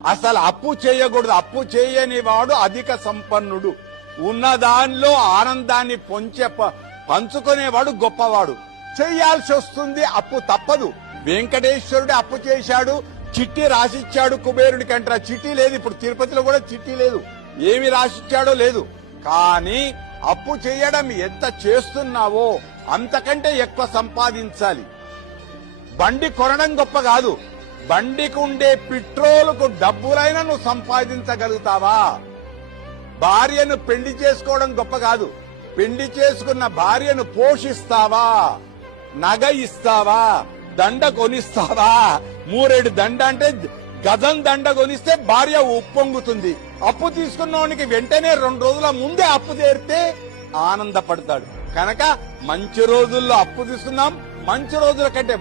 అసలు అప్పు చేయకూడదు. అప్పు చేయని వాడు అధిక సంపన్నుడు. ఉన్న దానిలో ఆనందాన్ని పంచుకునేవాడు గొప్పవాడు. చెయ్యాల్సి వస్తుంది, అప్పు తప్పదు. వెంకటేశ్వరుడు అప్పు చేశాడు, చిట్టి రాసిచ్చాడు కుబేరుడి కంటే. చిట్టి లేదు, ఇప్పుడు తిరుపతిలో కూడా చిట్టి లేదు, ఏమి రాసిచ్చాడో లేదు. కానీ అప్పు చేయడం ఎంత చేస్తున్నావో అంతకంటే ఎక్కువ సంపాదించాలి. బండి కొనడం గొప్ప కాదు, బండికి ఉండే పెట్రోలుకు డబ్బులైనా నువ్వు సంపాదించగలుగుతావా? భార్యను పెళ్లి చేసుకోవడం గొప్ప కాదు, పెళ్లి చేసుకున్న భార్యను పోషిస్తావా? నగ ఇస్తావా? దండ కొనిస్తావా? మూరేడు దండ అంటే గజం దండ కొనిస్తే భార్య ఉప్పొంగుతుంది. అప్పు తీసుకున్నవానికి వెంటనే 2 రోజుల ముందే అప్పు తీరితే ఆనందపడతాడు. కనుక మంచి రోజుల్లో అప్పు తీసుకుందాం, మంచి రోజుల కంటే